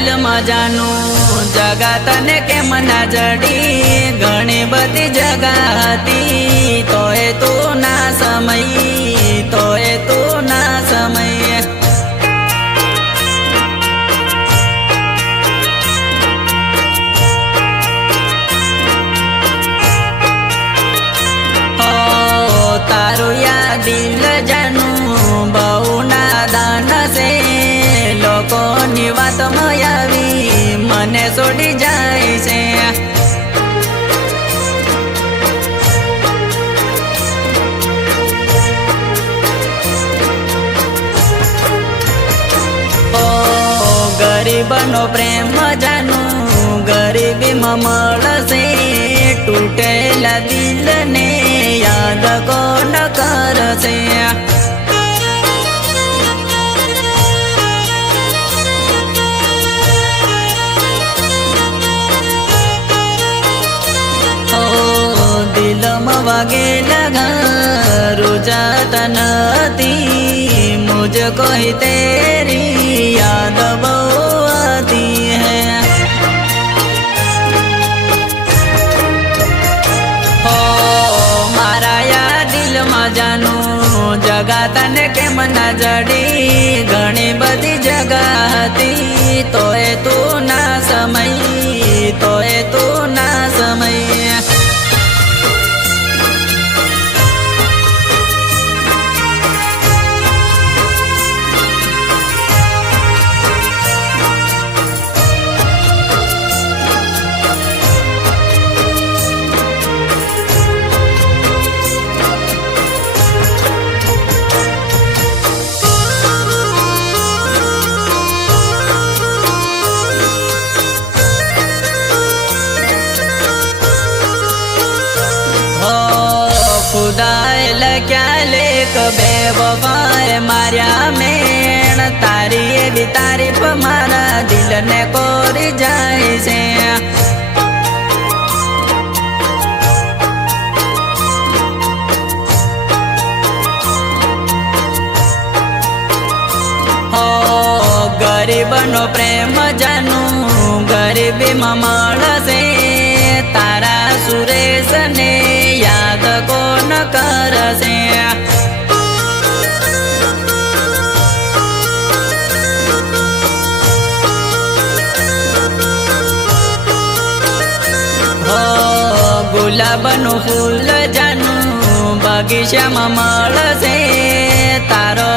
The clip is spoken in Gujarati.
દિલમાં જાનું જગા તને કેમ ના જડી ઘણી બધી જગા હતી તોય તું ના સમય તોય તું ના સમય તારું યા દિલ જાનું બહુ નાદાન છે લોકોની વાતમાં આવી મને છોડી જાય છે ગરીબનો પ્રેમ જાનું ગરીબીમાં મળશે તૂટેલા દિલને યાદ કોણ કરશે દિલમાં વાગેલા ઘર જાતા નથી મુझको ही तेरी याद बહુ आती है મારા યા દિલમાં જાનું જગા તને કેમ ના જડી ઘણી બધી જગા હતી તોય તું ના સમય તોય તું ના સમય खुदाए लग्या लेक बेवफाए मार्या मेण तारी एवी तारीफ मारा दिल ने कोरी जाए से ગરીબનો પ્રેમ જાનું ગરીબીમાં મળશે તારા સુરેશને યાદ કોણ કરશે ગુલાબનું ફૂલ જાનું બગીચામાં મળશે તારો